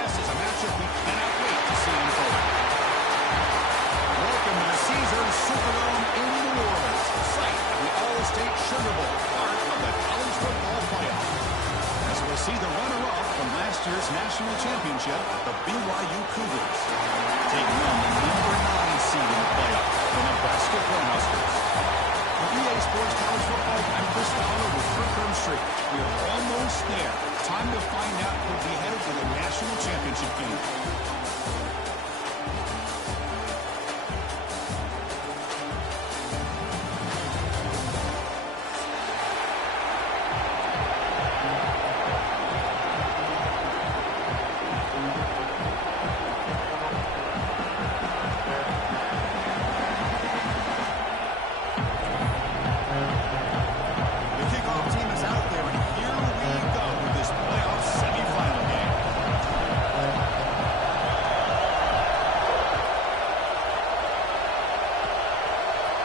This is a matchup we cannot wait to see unfold. Welcome to the Caesars Superdome in New Orleans, site of the All-State Sugar Bowl, part of the college football playoff. As we'll see the runner-up from last year's national championship, the BYU Cougars, taking on the number 9 seed in the playoff, the Nebraska Cornhuskers. For EA Sports College Football, I'm Chris Fowler with Kirkland Street. We are almost there. Time to find out who'll be headed to the national championship game.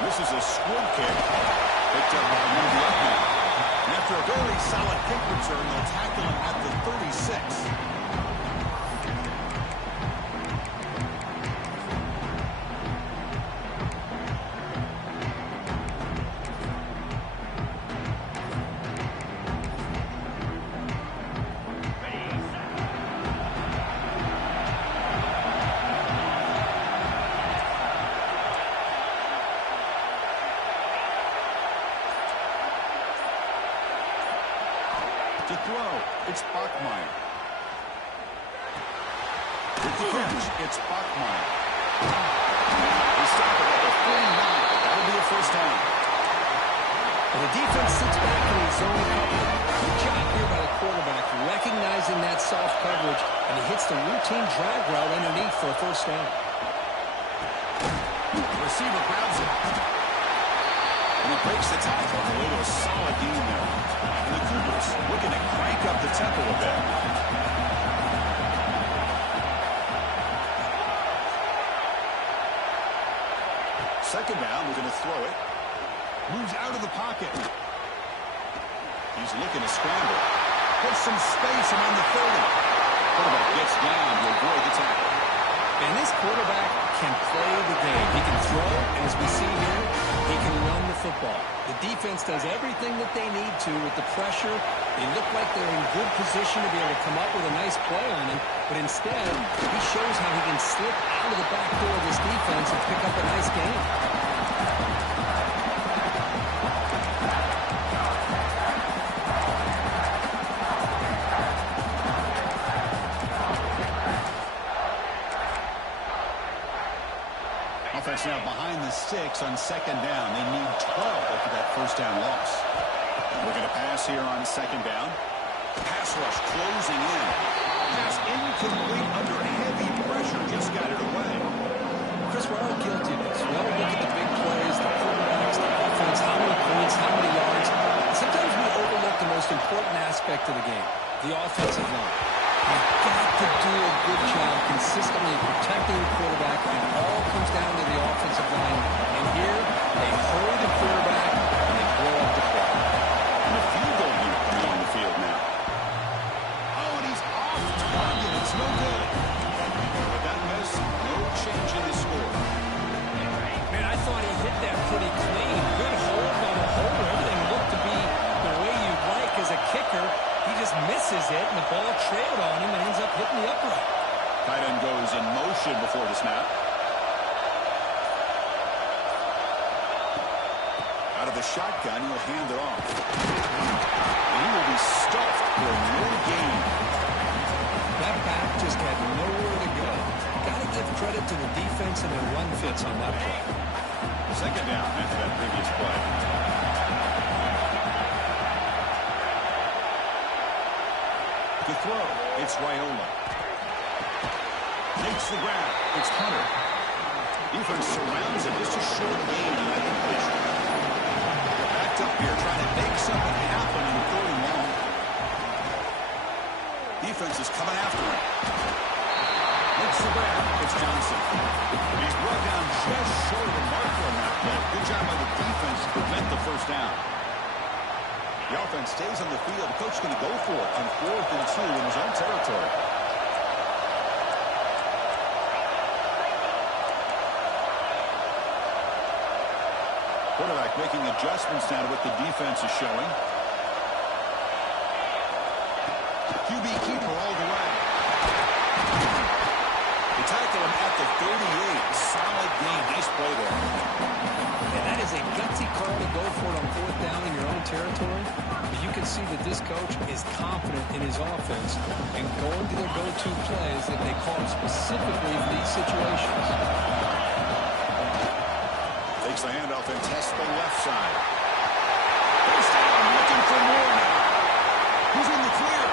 This is a squib kick. Picked up by New York now. And after a very solid kick return, they'll tackle him at the 36. To throw, it's Bachmeier. With the catch, it's Bachmeier. They stop it at the 49, but that'll be a first down. And the defense sits back in his zone coverage. Good job here by the quarterback, recognizing that soft coverage, and he hits the routine drag route underneath for a first down. The receiver grabs it. And he breaks the tackle on the way to a solid gain there. And the Cougars looking to crank up the tempo a bit. Second down, we're going to throw it. Moves out of the pocket. He's looking to scramble. Puts some space around the 30. Quarterback gets down to avoid the tackle. And this quarterback can play the game. He can throw, and as we see here, he can run the football. The defense does everything that they need to with the pressure. They look like they're in good position to be able to come up with a nice play on him, but instead, he shows how he can slip out of the back door of this defense and pick up a nice gain. Offense now behind the 6 on second down. They need 12 after that first down loss. We're going to pass here on second down. Pass rush closing in. Pass incomplete under heavy pressure. Just got it away. Chris, we're all guilty of this. We all look at the big plays, the quarterbacks, the offense, how many points, how many yards. Sometimes we overlook the most important aspect of the game, the offensive line. You've got to do a good job consistently protecting the quarterback, and it all comes down to the offensive line. And here, they hurry the quarterback, and they blow up the play. And the field goal unit coming on the field now. Oh, and he's off target. It's no good. But that miss, no change in the score. Man, I thought he hit that pretty clean. Good hold on the holder. Everything looked to be the way you'd like as a kicker. He just misses it, and the ball trailed on him and ends up hitting the upright. Tight end goes in motion before the snap. Out of the shotgun, he'll hand it off. And he will be stuffed for no gain. That back just had nowhere to go. Got to give credit to the defense and their run fits on that play. Second down after that previous play. To throw, it's Raiola. Takes the grab. It's Hunter. Defense surrounds him. Just a short gain on that completion. They're backed up here trying to make something happen in the 3rd and long. Defense is coming after him. Makes the grab. It's Johnson. He's brought down just short of the marker on that play. Good job by the defense to prevent the first down. The offense stays on the field. The coach is going to go for it on 4th and 2 in his own territory. quarterback making adjustments now to what the defense is showing. QB keeper all the way. They tackle him at the 38. Solid game. Nice play there. And that is a gutsy call to go for it on fourth down in your own territory. But you can see that this coach is confident in his offense and going to their go-to plays that they call specifically for these situations. Takes the handoff and tests the left side. First down, looking for more now. Who's in the clear?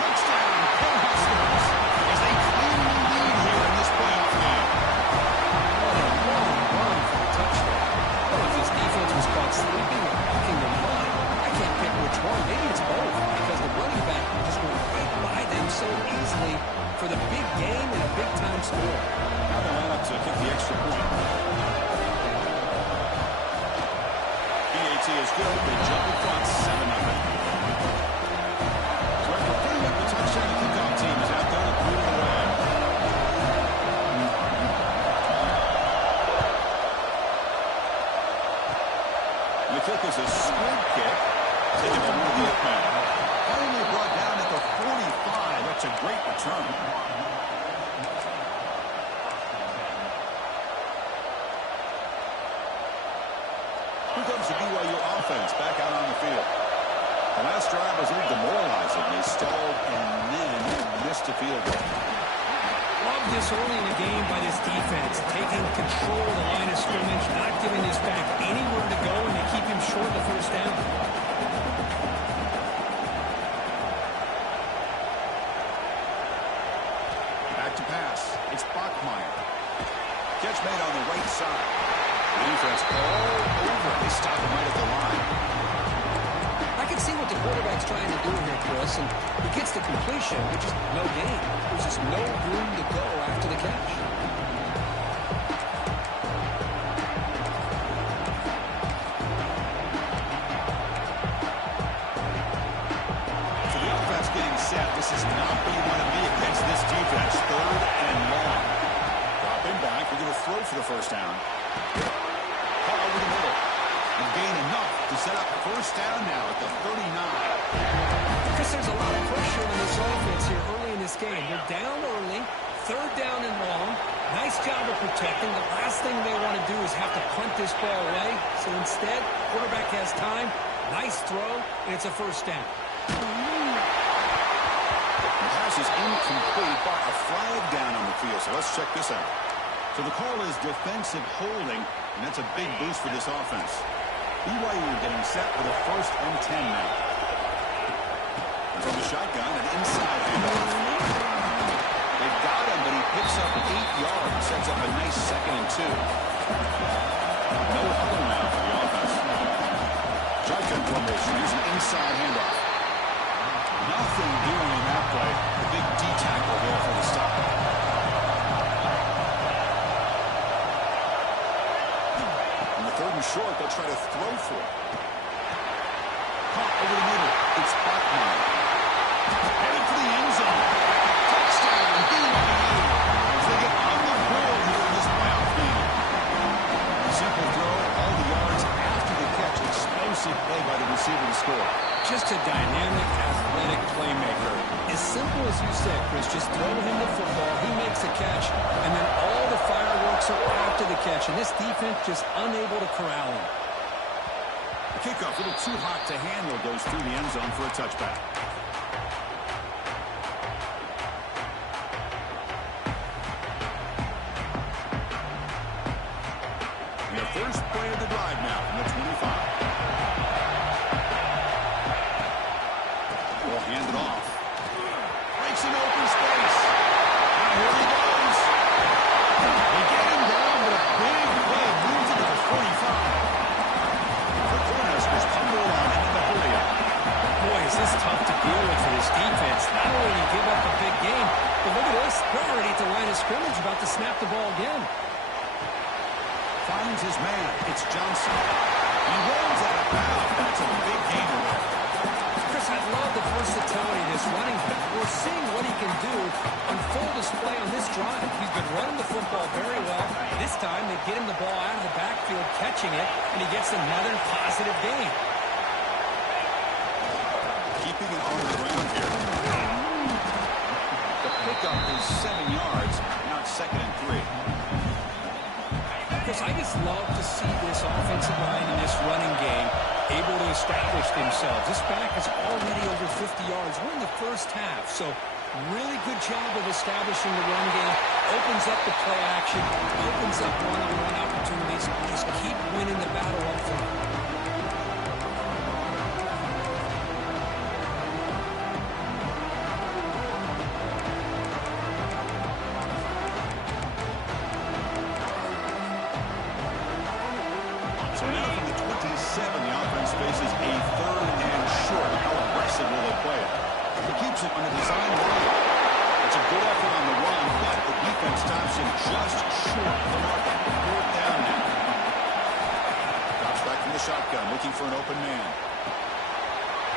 Touchdown, Cornhuskers, as they claim the lead here in this playoff game. What a long run for a touchdown. Well, if this defense was caught sleeping or walking the run, I can't pick which one. Maybe it's both, because the running back just went right by them so easily for the big game and a big-time score. Now they line up to kick the extra point. PAT is good. They jump in front, 7-0. So after putting up the touchdown, the kickoff team is out there to clear the way. The kick is a squib kick. Taken by one of the up-men. Finally brought down at the 45. That's a great return. Here comes the BYU offense back out on the field. The last drive was a little demoralizing. They stalled and then missed a field goal. Love this early in the game by this defense, taking control of the line of scrimmage, not giving this back anywhere to go, and they keep him short the first down. Back to pass. It's Bachmeier. Catch made on the right side. The defense all over. They stop him right at the line. I can see what the quarterback's trying to do here, Chris, and he gets the completion, but just no gain. There's just no room to go after the catch. So the offense getting set. This is not where you want to be against this defense. 3rd and long. Dropping back. We're going to throw for the first down. Caught over the middle. And gain enough to set up first down now at the 39. Chris, there's a lot of pressure on this offense here early in this game. They're down early, 3rd down and long. Nice job of protecting. The last thing they want to do is have to punt this ball away. So instead, quarterback has time. Nice throw, and it's a first down. The pass is incomplete, but a flag down on the field. So let's check this out. So the call is defensive holding, and that's a big boost for this offense. BYU getting set for the 1st and 10 now. And from the shotgun, an inside handoff. They've got him, but he picks up 8 yards. Sets up a nice 2nd and 2. No huddle now for the offense. Shotgun formation, using inside handoff. Nothing doing in that play. The big D tackle there for the stop. On the 3rd and short, they'll try to throw for it. Caught over the middle. It's Bachmeier. Headed for the end zone. Touchdown, BYU. As they get on the board here in this playoff game. Simple throw, all the yards after the catch. Explosive play by the receiver to score. Just a dynamic, athletic playmaker. As simple as you said, Chris, just throw him the football, he makes a catch, and then all the fireworks are after the catch, and this defense just unable to corral him. The kickoff, a little too hot to handle, goes through the end zone for a touchback. Their first play of the drive now from the 25. Will hand it off. Breaks an open space. Now here he goes. They get him down, but a big play moves into the 45. The Cornhuskers tumble on into the 40. Boy, is this tough to deal with for this defense. Not only did he give up a big game, but look at this. They're already at the line of scrimmage, about to snap the ball again. Finds his man. It's Johnson. He rolls out of bounds. That's a big gainer there. Chris, I love the versatility of this running back. We're seeing what he can do unfold display on this drive. He's been running the football very well. This time they get him the ball out of the backfield, catching it, and he gets another positive gain. Keeping it on the ground here. The pickup is 7 yards, not 2nd and 3. Chris, I just love to see this offensive line in this running game able to establish themselves. This back is already over 50 yards. We're in the first half, so really good job of establishing the run game. Opens up the play action, opens up one-on-one opportunities. Just keep winning the battle up front. So now from the 27, the offense faces a 3rd and short. How aggressive will they play it? He keeps it on the design line. It's a good effort on the run, but the defense stops him just short of the mark. 4th down now. Drops back from the shotgun, looking for an open man.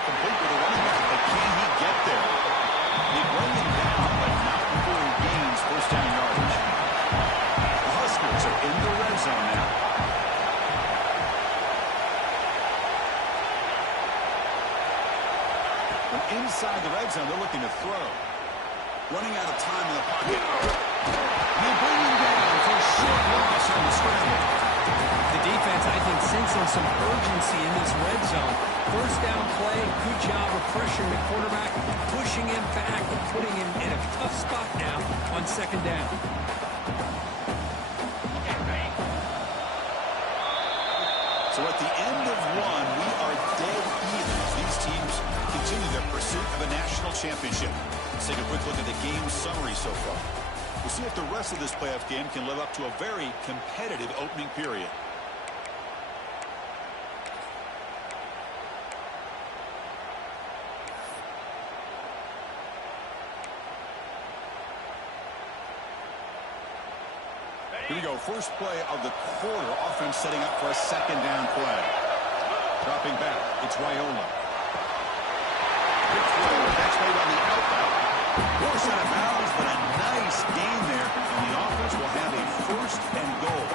Complete with a running back, but can he get there? They run him down, but not before he gains 1st down yardage. The Huskers are in the red zone now. Inside the red zone, they're looking to throw. Running out of time in the pocket. They bring him down for a short loss on the scramble. The defense, I think, sensing some urgency in this red zone. 1st down play, good job of pressuring the quarterback, pushing him back and putting him in a tough spot now on 2nd down. So at the end of one, we are dead even as these teams continue their pursuit of a national championship. Let's take a quick look at the game summary so far. We'll see if the rest of this playoff game can live up to a very competitive opening period. Here we go. First play of the quarter. Offense setting up for a 2nd down play. Dropping back. It's Raiola. Quick throw. That's made on the outlet. Force out of bounds, but a nice gain there. And the offense will have a 1st and goal.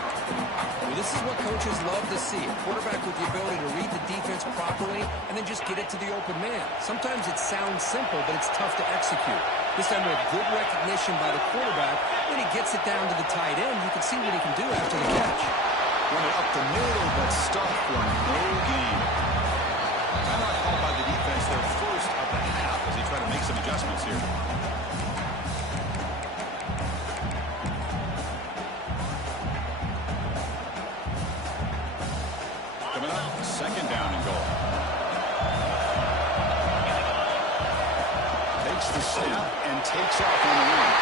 Well, this is what coaches love to see. A quarterback with the ability to read the defense properly and then just get it to the open man. Sometimes it sounds simple, but it's tough to execute. This time with good recognition by the quarterback. When he gets it down to the tight end, you can see what he can do after the catch. Run it up the middle, but stuffed for no gain. Timeout called by the defense, their 1st of the half as they try to make some adjustments here. Coming up, 2nd down and goal. Takes the snap and takes off on the run.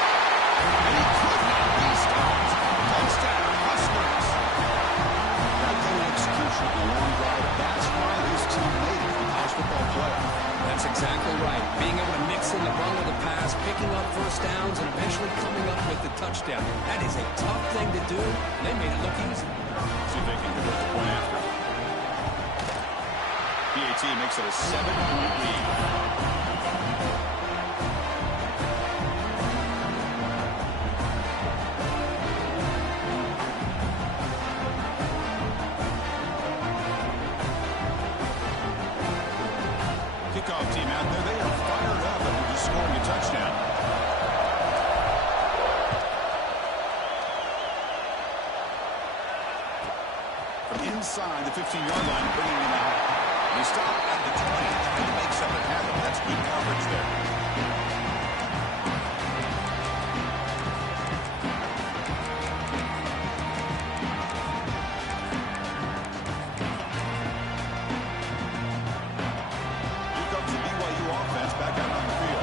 And he could not be stopped. Touchdown, Huskers. That kind of execution on a long drive, that's why this team made it to the college football playoff. That's exactly right. Being able to mix in the run with the pass, picking up 1st downs, and eventually coming up with the touchdown. That is a tough thing to do, and they made it look easy. See if they can convert the point after. PAT makes it a 7-point lead. Kickoff team out there, they are fired up after just scoring a touchdown. From inside the 15-yard line, bringing him out. They stop at the 20 and make something happen. That's good coverage there. Here comes the BYU offense back out on the field.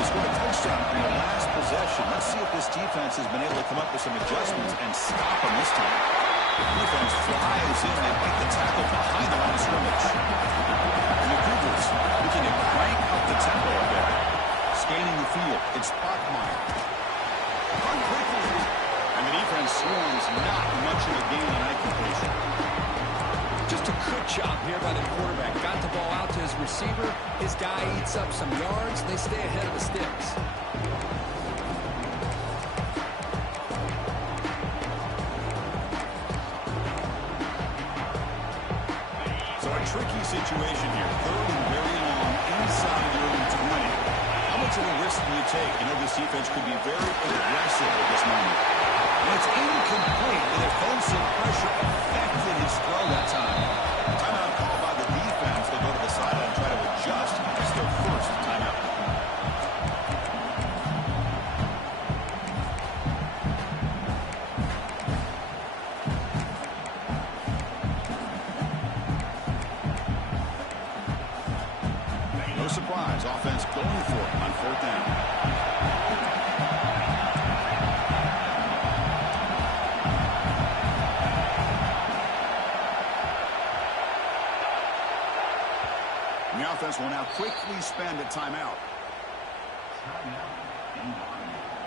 They scored a touchdown in the last possession. Let's see if this defense has been able to come up with some adjustments and stop them this time. Defense flies in. They make the tackle behind the line of scrimmage. And the Cougars looking to crank up the tempo a bit. Scanning the field. It's Bachmeyer. Run quickly. And the defense swarms not much of a gain on that completion. Just a good job here by the quarterback. Got the ball out to his receiver. His guy eats up some yards. They stay ahead of the sticks. tricky situation here. Third and very long inside your own 20. How much of a risk do you take? You know, this defense could be very aggressive at this moment. And it's incomplete. The defensive pressure affected his throw that time. Timeout called by the defense. They'll go to the sideline and try to adjust. It's their first timeout. No surprise. Offense going for it on fourth down. The offense will now quickly spend a timeout.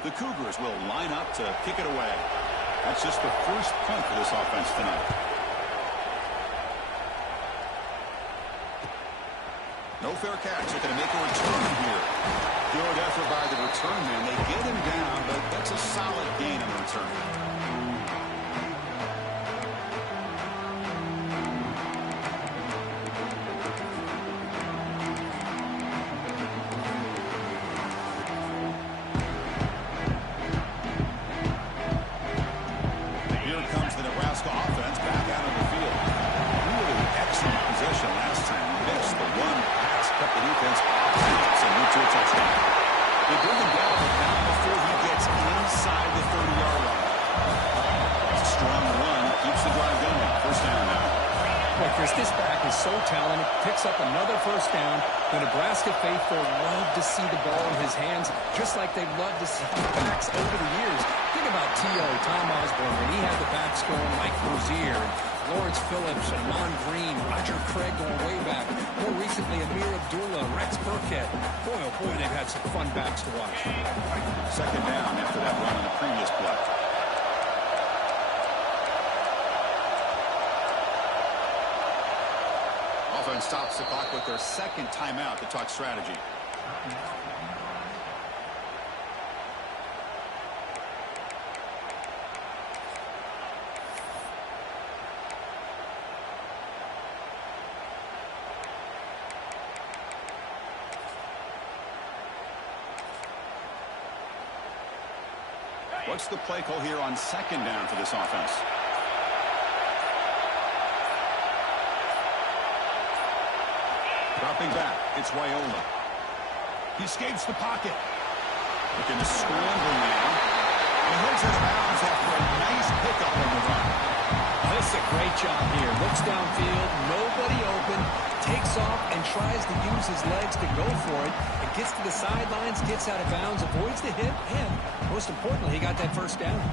The Cougars will line up to kick it away. That's just the first punt for this offense tonight. No fair catch. They're going to make a return here. Good effort by the return man. They get him down, but that's a solid gain on the return. Here comes the Nebraska offense back out of the field. Really excellent possession last time. Missed the one pass, kept the defense off balance and moved to a touchdown. They bring him down, but not before he gets inside the 30-yard line. It's a strong run, keeps the drive going. First down now. Boy, Chris, this back is so talented. Picks up another first down. The Nebraska faithful love to see the ball in his hands, just like they've loved to see backs over the years. Think about T.O., Tom Osborne, when he had the backs going, Mike Rozier, Lawrence Phillips, Amon Green, Roger Craig going way back. More recently, Amir Abdullah, Rex Burkhead. Boy, oh boy, they've had some fun backs to watch. Second down after that run on the previous play. Offense stops the clock with their second timeout to talk strategy. What's the play call here on second down for this offense? Dropping back, it's Raiola. He escapes the pocket. Looking to scramble now. And he holds his bounds after a nice pickup on the run. This is a great job here. Looks downfield, nobody open, takes off and tries to use his legs to go for it. It gets to the sidelines, gets out of bounds, avoids the hit, and most importantly, he got that first down.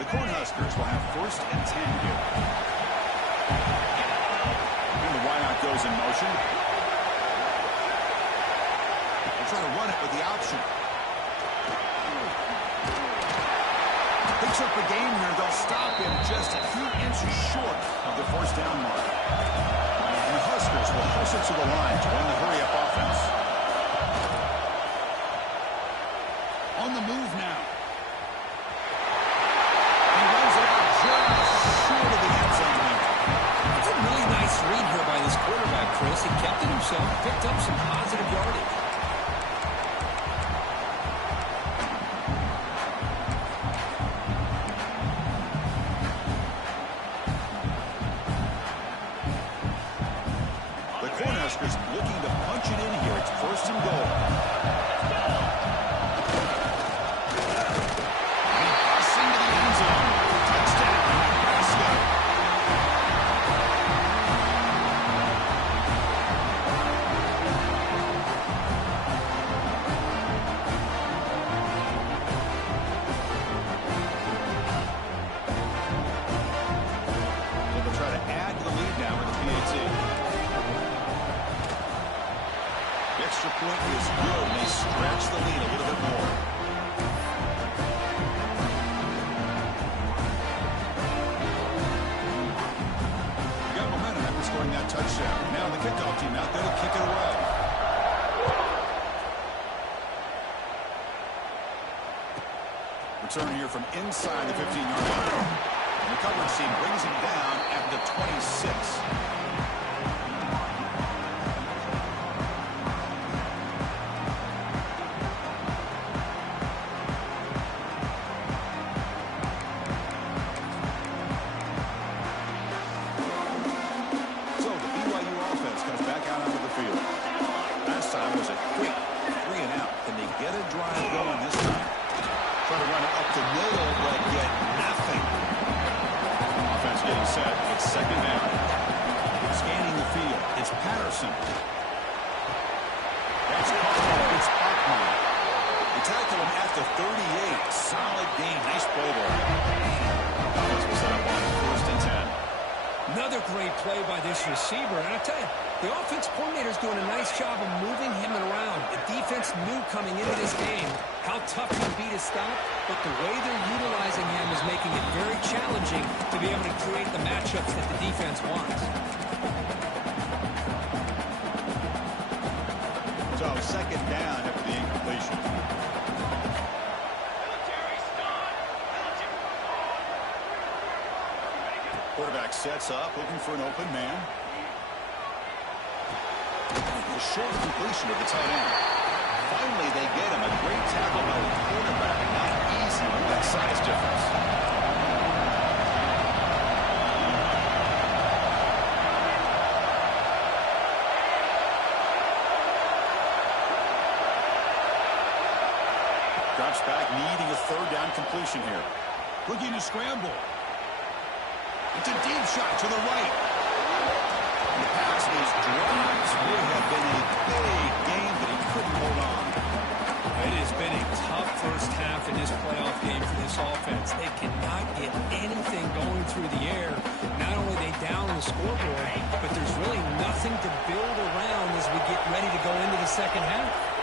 The Cornhuskers will have first and 10 here. And the wideout goes in motion. They'll try to run it with the option. Picks up the game here. They'll stop him just a few inches short of the first down mark. And the Huskers will hustle to the line to run the hurry-up offense. On the move now. He runs it out just short of the end zone. It's a really nice read here by this quarterback, Chris. He kept it himself, picked up some positive yardage. Cornhuskers looking to punch it in here. It's first and goal. He busts into the end zone. Touchdown, Nebraska. So they'll try to add to the lead now with the PAT. Extra point is good, and they stretch the lead a little bit more. Got momentum after scoring that touchdown. Now the kickoff team out there to kick it away. Return here from inside the 15-yard line. And the coverage team brings him down at the 26. to nail, but get nothing. Offense getting set. It's second down. Scanning the field. It's Patterson. That's caught. It's Bachman. They tackle him at the 38. Solid game. Nice play there. Offense will set up on 1st and 10. Another great play by this receiver. And I tell you, the offense coordinator is doing a nice job of moving him around. The defense knew coming into this game how tough he would be to stop, but the way they're utilizing him is making it very challenging to be able to create the matchups that the defense wants. So second down after the incompletion. Quarterback sets up, looking for an open man. A short completion to the tight end. Finally, they get him. A great tackle by the quarterback. Not easy with that size difference. Drops back, needing a 3rd down completion here. Looking to scramble. It's a deep shot to the right. The pass is dropped. Would have been a big game, but he couldn't hold on. It has been a tough first half in this playoff game for this offense. They cannot get anything going through the air. Not only are they down on the scoreboard, but there's really nothing to build around as we get ready to go into the second half.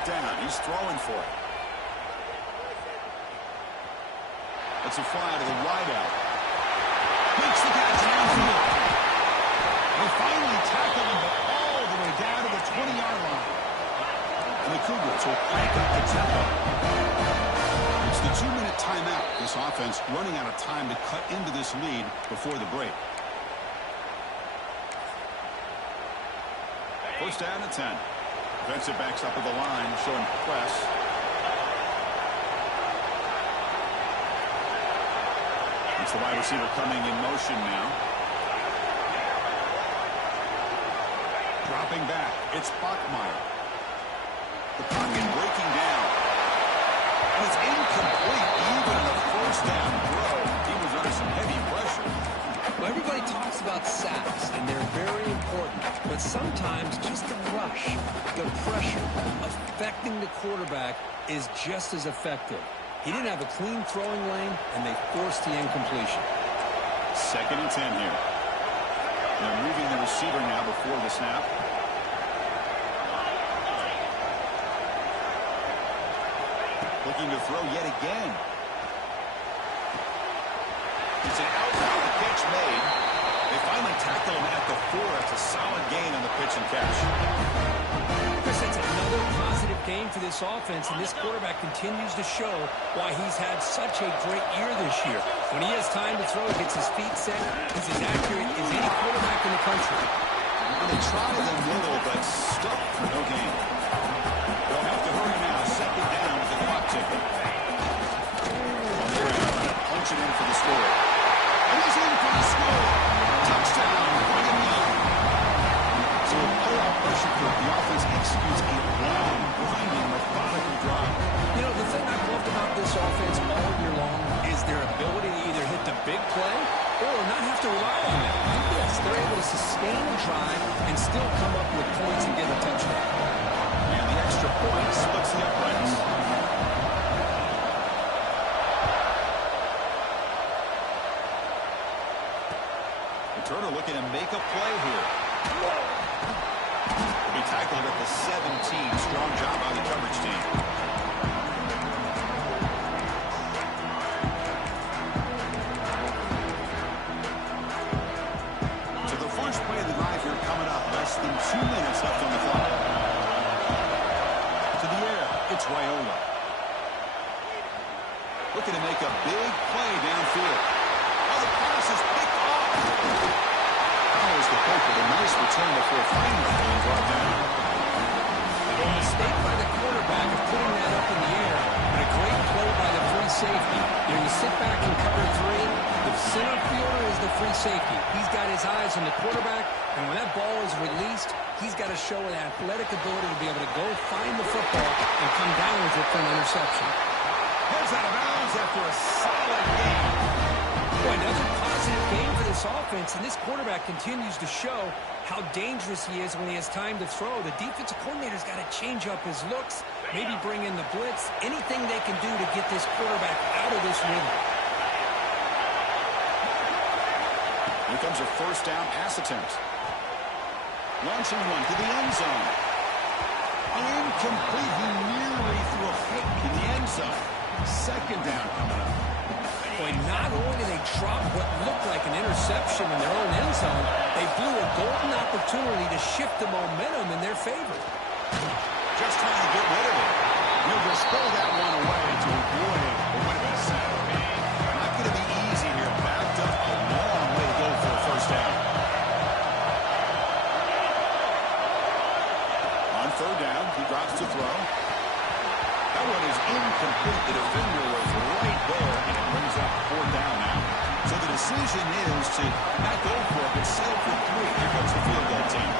Down. He's throwing for it. It's a fly to the wideout. Makes the catch downfield. They finally tackle him all the way down to the 20-yard line. And the Cougars will crank up the tempo. It's the 2-minute timeout. This offense running out of time to cut into this lead before the break. 1st down and 10. Defensive backs up at the line, showing press. It's the wide receiver coming in motion now. Dropping back, it's Bachman. The pocket breaking down. And it's incomplete, even in a 1st down throw. He was under some heavy pressure. Well, everybody talks about sacks, and they're very important. But sometimes just the rush, the pressure, affecting the quarterback is just as effective. He didn't have a clean throwing lane, and they forced the incompletion. 2nd and 10 here. They're moving the receiver now before the snap. Looking to throw yet again. It's an outbound catch made. They finally tackle him at the 4. It's a solid gain on the pitch and catch. Chris, it's another positive game for this offense, and this quarterback continues to show why he's had such a great year this year. When he has time to throw, gets his feet set, he's as accurate as any quarterback in the country. And they tried them little, but stuck for no gain. They'll have to hurry now. 2nd down with the clock ticking. Punch it in for the score. And he's in for the score. Touchdown, Brigham Young. So with playoff pressure, the offense executes a long, grinding, methodical drive. You know, the thing I've loved about this offense all year long is their ability to either hit the big play or not have to rely on that. Yes, they're able to sustain a drive and still come up with points and get a touchdown. And the extra point splits the uprights. Turner looking to make a play here. Will be tackled at the 17. Strong job by the coverage team. So the first play of the drive here coming up. Less than 2 minutes left on the clock. To the air, it's Raiola. Looking to make a big play downfield. Oh, the pass is picked off. Follows the play with a nice return before finally being brought down. A mistake by the quarterback of putting that up in free safety. He's got his eyes on the quarterback, and when that ball is released, he's got to show an athletic ability to be able to go find the football and come down with it for an interception. Goes out of bounds after a solid game. Boy, another positive game for this offense, and this quarterback continues to show how dangerous he is when he has time to throw. The defensive coordinator's got to change up his looks, maybe bring in the blitz, anything they can do to get this quarterback out of this rhythm. Here comes a first down pass attempt. Launching one to the end zone. Incomplete. He nearly threw a pick in the end zone. Second down coming up. Boy, not only did they drop what looked like an interception in their own end zone, they blew a golden opportunity to shift the momentum in their favor. Just trying to get rid of it. He'll just throw that one away to avoid what would have been a sack. Not going to be easy here. Backed up a long way to go for a first down. On third down, he drops to throw. That one is incomplete. The defender was right there, and it brings up fourth down now. So the decision is to not go for it, but settle for three. Here comes the field goal team.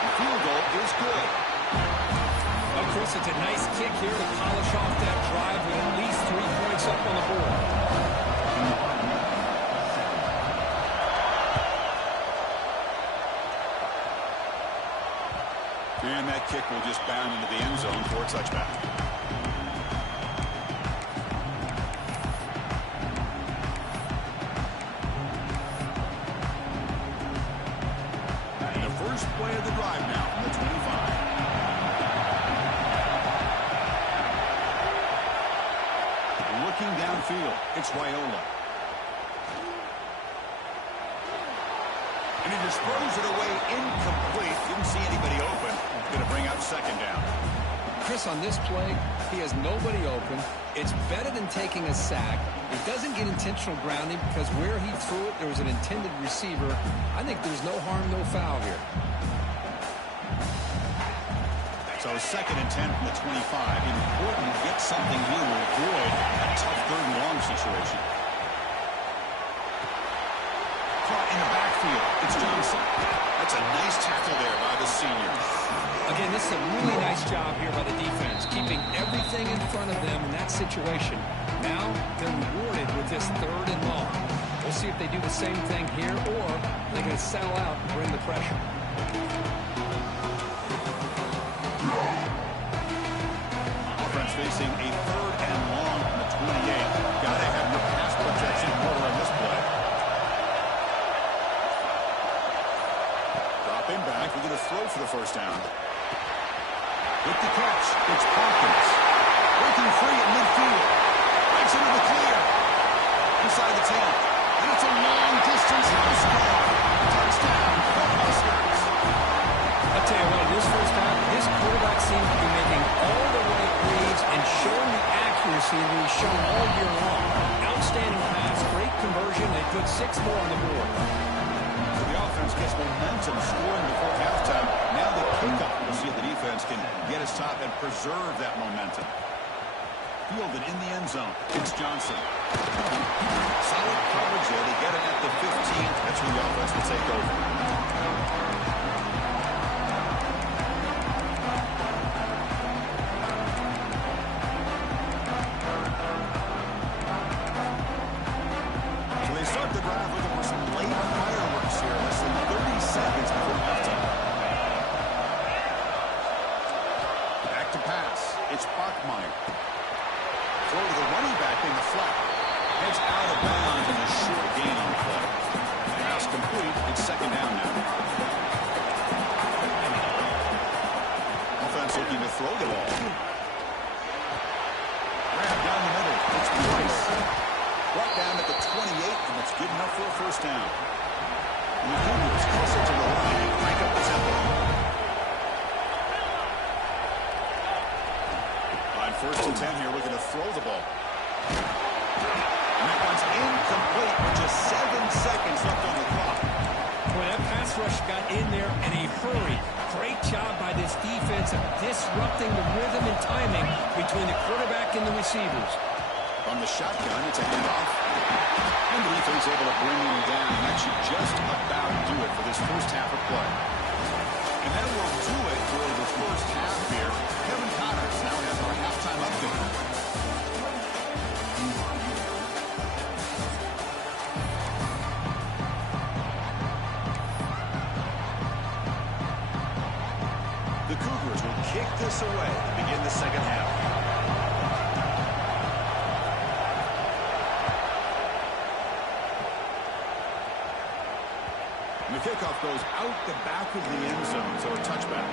The field goal is good. Well, Chris, it's a nice kick here to polish off that drive with at least 3 points up on the board. And that kick will just bound into the end zone for a touchback. And the first play of the drive now from the 25. Looking downfield, it's Raiola. And he just throws it away incomplete. Didn't see anybody open. Going to bring up second down. Chris, on this play, he has nobody open. It's better than taking a sack. He doesn't get intentional grounding because where he threw it, there was an intended receiver. I think there's no harm, no foul here. So second and 10 from the 25. Important to get something here to avoid a tough third and long situation. Caught in the backfield. It's Johnson. That's a nice tackle there by the senior. Again, this is a really nice job here by the defense, keeping everything in front of them in that situation. Now they're rewarded with this third and long. We'll see if they do the same thing here or they're going to settle out and bring the pressure. Offense facing a third and long from the 28. Got to have your pass protection quarter on this play. Dropping back. We're going to throw for the first down. With the catch, it's Hawkins. Breaking free at midfield. Breaks into the clear. Inside the 10. And it's a long-distance house ball. Touchdown, the Huskers. I'll tell you what, this first time, this quarterback seems to be making all the right reads and showing the accuracy that he's shown all year long. Outstanding pass, great conversion. They put 6 more on the board. The offense gets momentum scoring before halftime. Now the kickoff. We'll see if the defense can get his top and preserve that momentum. Fielded in the end zone. It's Johnson. Solid coverage there. They get it at the 15. That's when the offense will take over. So they start the drive looking for some late fireworks here. Less than 30 seconds before halftime. Back to pass. It's Bachmeier. Throw to the running back in the flat. Heads out of bounds and a short gain on the play. Pass complete. It's second down now. Offense looking to throw the ball. Grab down the middle. It's Price. Brought down at the 28, and that's good enough for a first down. And the Cougars closer to the line and crank up the tempo. On first and 10 here, we're going to throw the ball. And that one's incomplete with just 7 seconds left on the clock. Boy, that pass rush got in there in a hurry. Great job by this defense of disrupting the rhythm and timing between the quarterback and the receivers. From the shotgun, it's a handoff. And the defense able to bring him down. That should just about do it for this first half of play. And that will do it for the first half here. Kevin Connors now has our halftime update. The Cougars will kick this away to begin the second half. And the kickoff goes out the back of the end zone, so a touchback.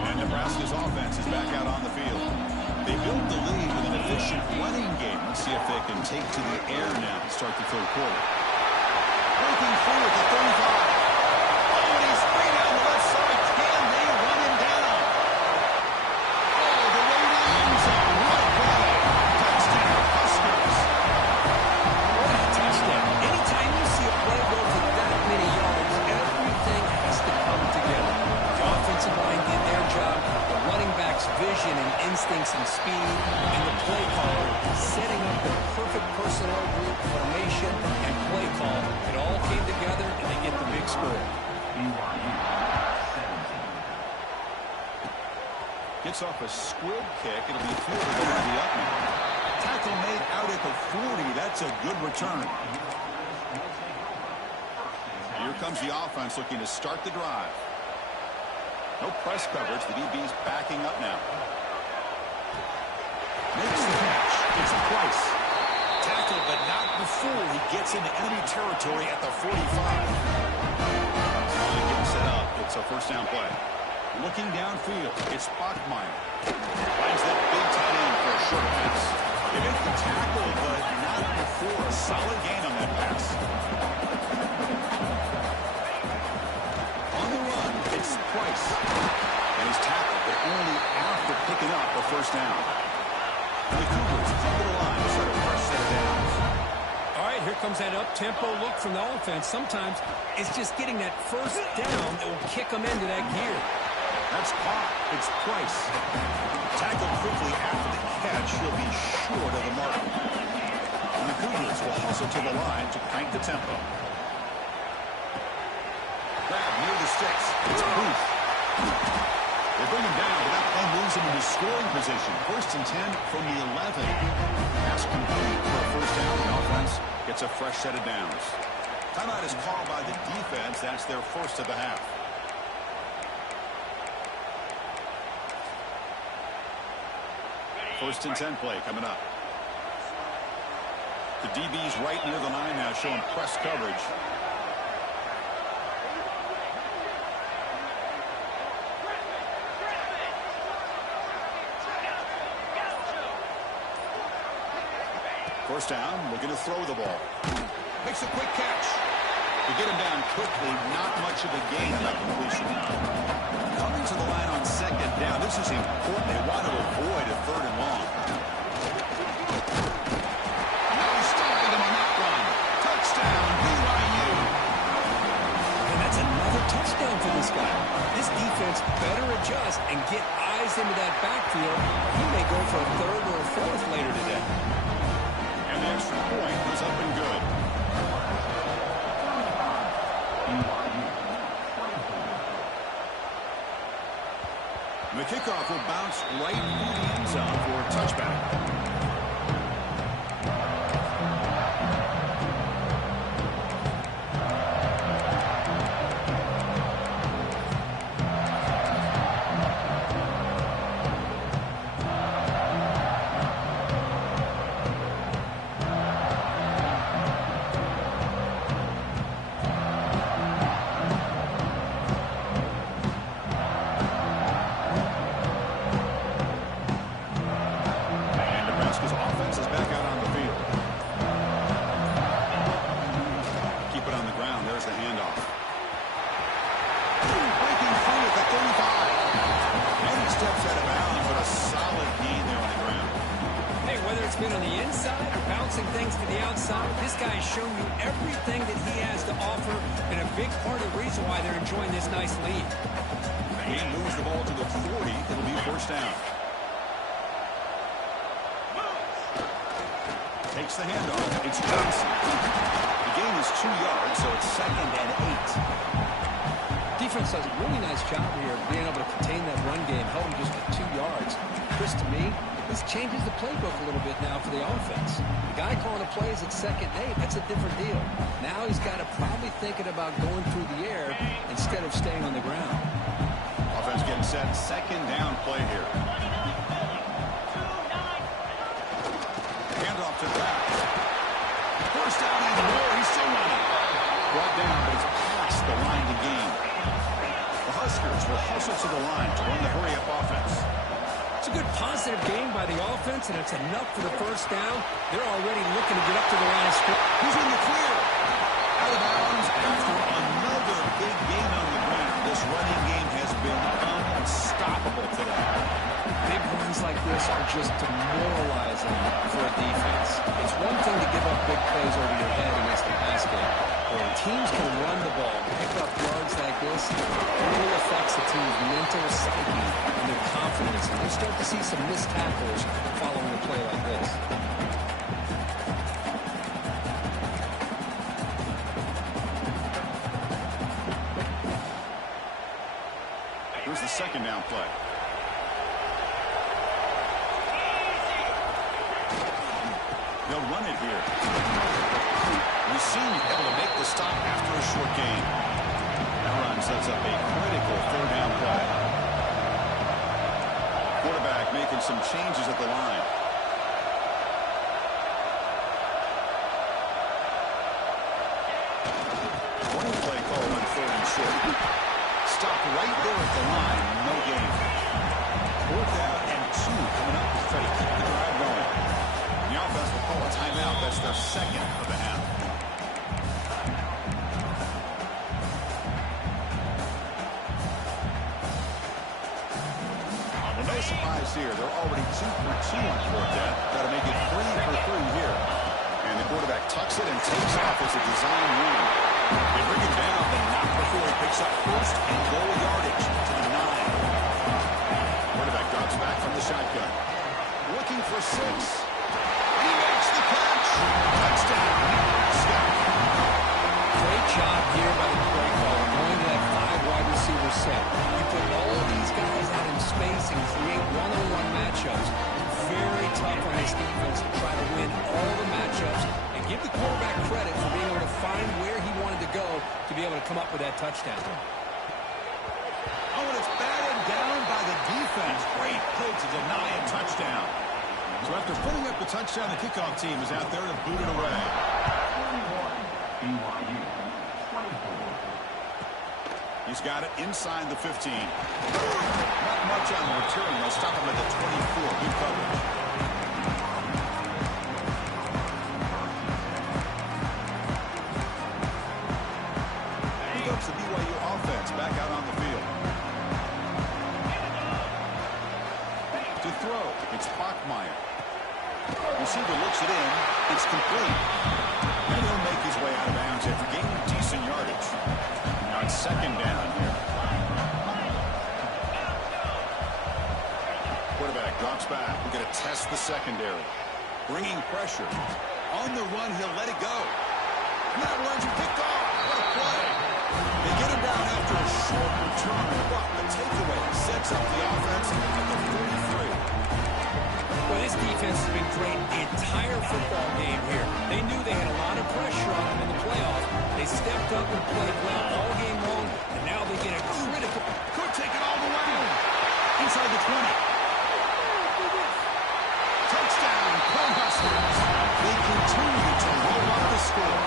And Nebraska's offense is back out on the field. They built the lead with an efficient running game. Let's see if they can take to the air now to start the third quarter. Breaking through at the 35. Oh, and he's free down the left side. Can they run him down? Oh, the way to the end zone. What a play. Touchdown, Huskers. What a touchdown. Anytime you see a play go for that many yards, everything has to come together. The offensive line did their job. The running back's vision and instincts and speed, and the play caller setting up the perfect personnel group, formation, and play call. It all came together, and they get the big score. BYU 17. Gets off a squib kick. It'll be fielded over the up now. Tackle made out at the 40. That's a good return. Here comes the offense looking to start the drive. No press coverage. The DB's backing up now. Makes the catch. It's Price. Tackled, but not before he gets into enemy territory at the 45. Getting set up. It's a first down play. Looking downfield. It's Bachmeier. Finds that big tight end for a short pass. They make the tackle, but not before a solid gain on that pass. On the run, it's Price. And he's tackled, but only after picking up a first down. And the Cougars come to the line to start a fresh set of downs. All right, here comes that up-tempo look from the offense. Sometimes it's just getting that first down that will kick them into that gear. That's caught. It's Price. Tackled quickly after the catch. He'll be short of the mark. And the Cougars will hustle to the line to crank the tempo. Grab near the sticks. It's Booth. They bring him down, but that play moves him into scoring position. First and 10 from the 11. Pass complete for a first down. The offense gets a fresh set of downs. Timeout is called by the defense. That's their first of the half. First and 10 play coming up. The DB's right near the line now, showing press coverage. First down, looking to throw the ball. Makes a quick catch. To get him down quickly, not much of a gain on that completion. Coming to the line on second down, this is important. They want to avoid a third and long. Now he's stopping him on that run. Touchdown, BYU. And that's another touchdown for this guy. This defense better adjust and get eyes into that backfield. He may go for a third or a fourth later today. And the extra point was up and good. The kickoff will bounce right through the end zone for a touchback. Been on the inside or bouncing things to the outside. This guy has shown you everything that he has to offer, and a big part of the reason why they're enjoying this nice lead. He moves the ball to the 40. It'll be first down. Takes the handoff. It's Johnson. The gain is 2 yards, so it's 2nd and 8. Defense does a really nice job here being able to contain that run game, held him just at 2 yards. Chris, to me, this changes the playbook a little bit now for the offense. The guy calling the plays at 2nd and 8, that's a different deal. Now he's got to probably thinking about going through the air instead of staying on the ground. Offense getting set. 2nd down play here. Handoff to the back. First down and more. He's still running. Brought down, but it's past the line to gain. The Huskers will hustle to the line to run the hurry-up offense. It's a good positive game by the offense, and it's enough for the first down. They're already looking to get up to the line of scrimmage. He's in the clear. Out of bounds after another big gain on the ground. This running game has been unstoppable today. Big runs like this are just demoralizing for a defense. It's one thing to give up big plays over your head against the pass game. When teams can run the ball, pick up yards like this, it really affects the team's mental psyche and their confidence. And you start to see some missed tackles following a play like this. Here's the 2nd down play. They'll run it here. Receive able to make the stop after a short gain. That run sets up a critical 3rd down play. Quarterback making some changes at the line. Running play called on 3rd and short. Stop right there at the line. No gain. 4th down and 2 coming up to try to keep the drive going. The offense will call a timeout. That's their 2nd of the half. Well, no surprise here. They're already 2 for 2 on 4th down. Got to make it 3 for 3 here. And the quarterback tucks it and takes off as a design run. They bring it down, but not before he picks up 1st and goal yardage to the 9. Quarterback drops back from the shotgun. Looking for 6. He makes the catch. Touchdown, Nebraska. Great job here by the play caller, going to that 5 wide receiver set. You put all of these guys out in space and create one-on-one matchups. Very tough on this defense to try to win all the matchups and give the quarterback credit for being able to find where he wanted to go to be able to come up with that touchdown. Oh, and it's batted down by the defense. Great play to deny a touchdown. So after putting up the touchdown, the kickoff team is out there to boot it away. BYU 24. He's got it inside the 15. Not much on the return. They'll stop him at the 24. Good coverage. Here comes the BYU offense back out on the field. To throw, it's Bachmeier. Receiver looks it in. It's complete. And he'll make his way out of bounds after gaining decent yardage. Now it's 2nd down here. Quarterback drops back. We're going to test the secondary. Bringing pressure. On the run, he'll let it go. And that one's picked off. What a play. They get him down after a short return. But the takeaway sets up the offense at the 43. Well, this defense has been great the entire football game here. They knew they had a lot of pressure on them in the playoff. They stepped up and played well all game long, and now they get a critical. Could take it all the way. Inside the 20. Touchdown, Cornhuskers. They continue to roll up the score.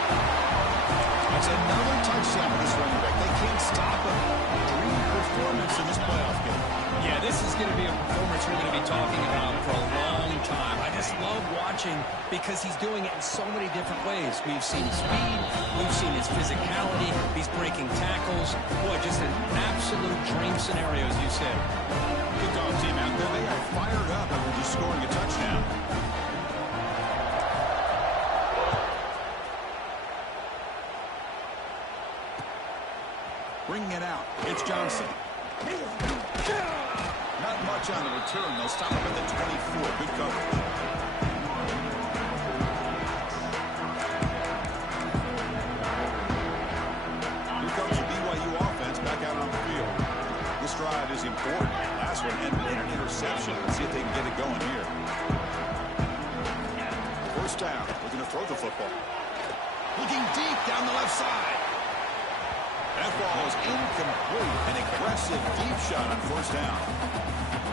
That's another touchdown for this running back. They can't stop him. Dream performance in this playoff game. Yeah, this is going to be a performance we're going to be talking about for a long time. I just love watching because he's doing it in so many different ways. We've seen his speed. We've seen his physicality. He's breaking tackles. Boy, just an absolute dream scenario, as you said. Kickoff team out there. They are fired up after just scoring a touchdown. Bringing it out. It's Johnson. Not much on the return. They'll stop him at the 24. Good coverage. Here comes the BYU offense back out on the field. This drive is important. Last one ended in an interception. Let's see if they can get it going here. First down. Looking to throw the football. Looking deep down the left side. That ball is incomplete. An aggressive deep shot on first down.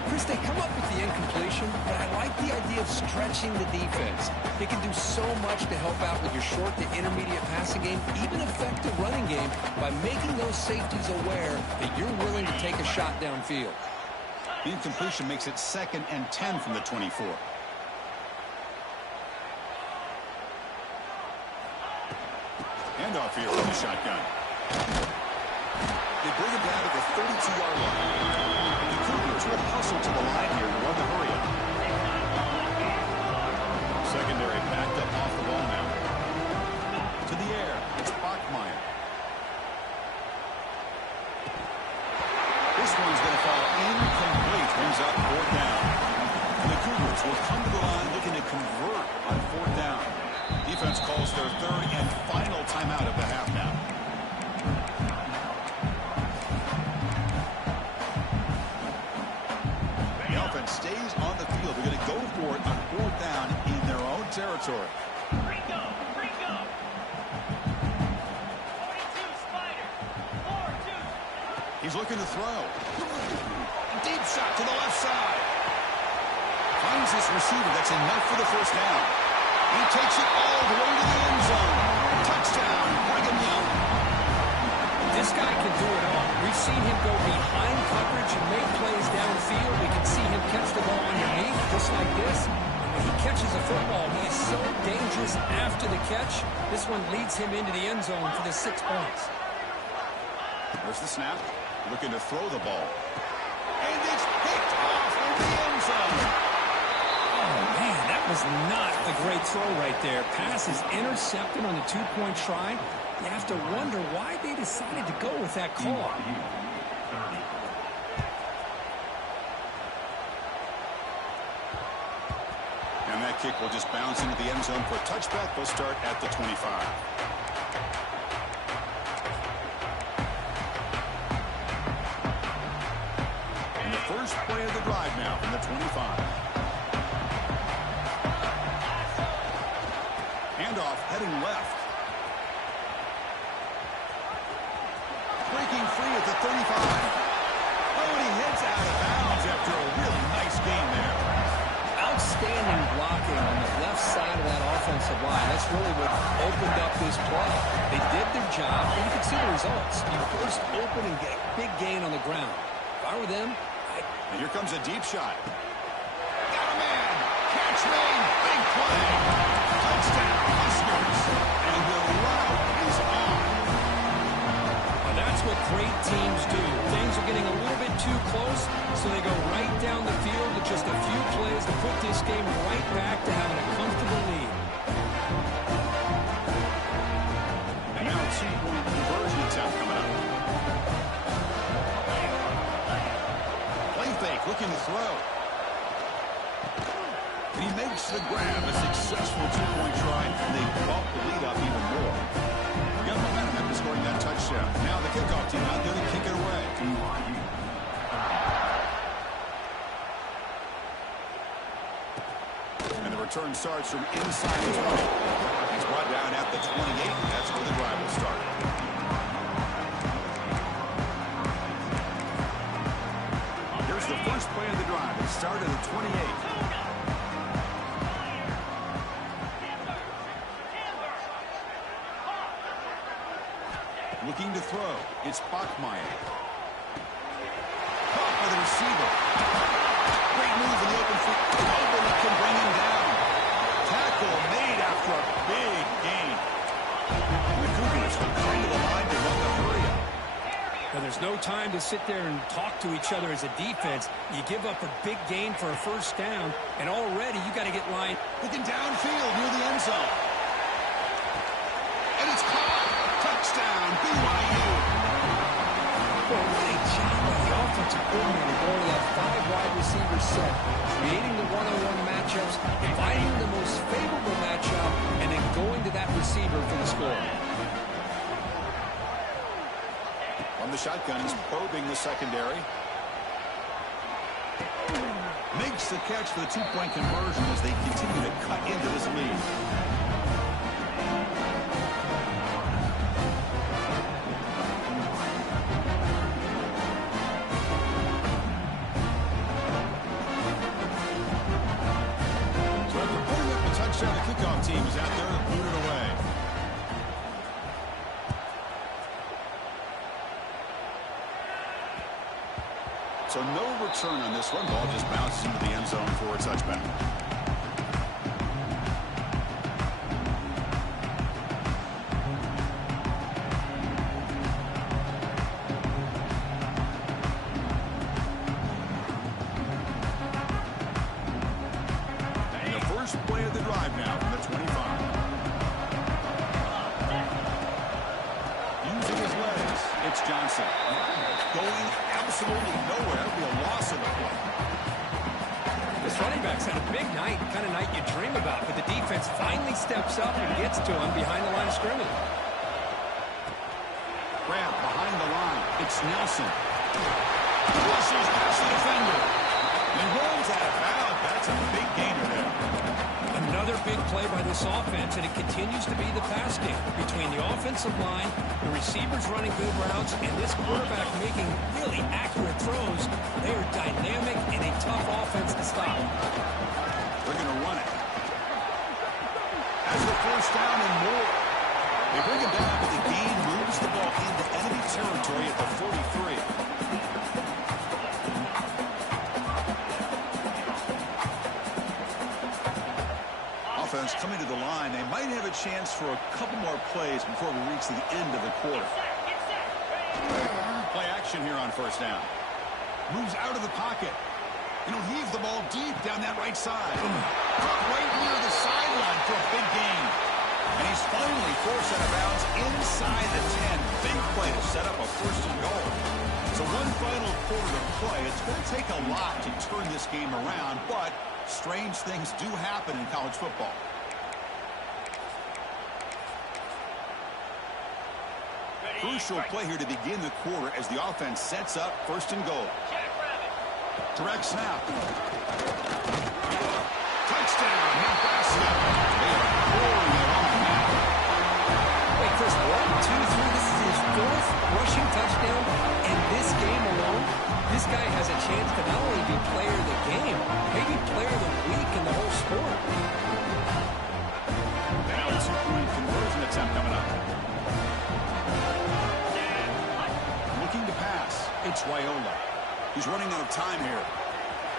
Chris, they come up with the incompletion, but I like the idea of stretching the defense. They can do so much to help out with your short to intermediate passing game, even affect the running game by making those safeties aware that you're willing to take a shot downfield. The incompletion makes it 2nd and 10 from the 24. Handoff here from the shotgun. They bring him down to the 32-yard line. The Cougars will hustle to the line here to run the hurry-up. Secondary backed up off the ball now. To the air, it's Bachmeier. This one's going to fall incomplete. Brings up 4th down. The Cougars will come to the line looking to convert on 4th down. Defense calls their 3rd and final timeout of the half now. The offense stays on the field. They're going to go for it on 4th down in their own territory. Rico. 42, Spider. 4-2. He's looking to throw. Deep shot to the left side. Finds this receiver. That's enough for the first down. He takes it all the way to the end zone. Touchdown, Brigham Young. This guy can do it all. We've seen him go behind coverage and make plays downfield. We can see him catch the ball underneath, just like this. And when he catches a football, he is so dangerous after the catch. This one leads him into the end zone for the 6 points. There's the snap. Looking to throw the ball. And it's picked off in the end zone. Oh, man, that was not a great throw right there. Pass is intercepted on the 2-point try. You have to wonder why they decided to go with that call. BYU 30. And that kick will just bounce into the end zone for a touchback. They'll start at the 25. And the first play of the drive now from the 25. Handoff heading left. Breaking free at the 35. Oh, and he heads out of bounds after a really nice game there. Outstanding blocking on the left side of that offensive line. That's really what opened up this play. They did their job, and you can see the results. You burst open and get a big gain on the ground. If I were them, And here comes a deep shot. Got a man. Catch made. Big play. Touchdown, Huskers. And the route is on. Well, that's what great teams do. Things are getting a little bit too close, so they go right down the field with just a few plays to put this game right back to having a comfortable lead. And now a 2-point conversion attempt coming up. Play fake, looking to throw. And he makes the grab. A successful 2-point try, and they bump the lead up even more. Got momentum after scoring that touchdown. Now the kickoff team out there to kick it away. BYU 30. And the return starts from inside the 20. He's brought down at the 28. That's where the drive will start. Here's the first play of the drive. It started at the 28. Looking to throw. It's Bachmeier. Caught by the receiver. Great move in the open field. Nobody can bring him down. Tackle made after a big gain. The Cougars will come to the line to run the hurry-up. Now, there's no time to sit there and talk to each other as a defense. You give up a big gain for a first down, and already you got to get lined. Looking downfield near the end zone. And it's caught. Touchdown, BYU. Well, what a job by the offensive coordinator going to that 5 wide receiver set, creating the one-on-one matchups, finding the most favorable matchup, and then going to that receiver for the score. On the shotgun, he's probing the secondary. Makes the catch for the two-point conversion as they continue to cut into this lead. So after putting up a touchdown, the kickoff team is out there to boot it away. So no return on this one. Ball just bounces into the end zone for a touchback. And the first play of the drive now from the 25. Using his legs, it's Johnson. Going absolutely nowhere. It'll be a loss of the play. This running back's had a big night, the kind of night you dream about, but the defense finally steps up and gets to him behind the line of scrimmage. Grab behind the line. It's Nelson. Rushes past the defender. He rolls out of bounds. That's a big gainer there. Another big play by this offense, and it continues to be the pass game between the offensive line, the receivers running good routes, and this quarterback making really accurate throws. They are dynamic and a tough offense to stop. They're going to run it. As the first down and more. They bring it down, but the game moves the ball into enemy territory at the 43. Offense coming to the line. They might have a chance for a couple more plays before we reach the end of the quarter. Play action here on first down. Moves out of the pocket. Heave the ball deep down that right side. Caught right near the sideline for a big gain. And he's finally forced out of bounds inside the 10. Big play to set up a first and goal. So one final quarter to play. It's going to take a lot to turn this game around, but strange things do happen in college football. Crucial play here to begin the quarter as the offense sets up first and goal. Direct snap. Touchdown, Nebraska. They are pouring it on now. Wait, Chris, 1, 2, 3. This is his 4th rushing touchdown, and this game alone, this guy has a chance to not only be player of the game, maybe player of the week in the whole sport. Now a two-point conversion attempt coming up. Looking to pass. It's Raiola. He's running out of time here.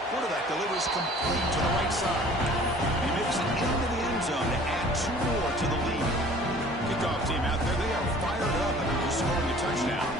Quarterback delivers complete to the right side. He makes it into the end zone to add 2 more to the lead. Kickoff team out there, they are fired up after scoring a touchdown.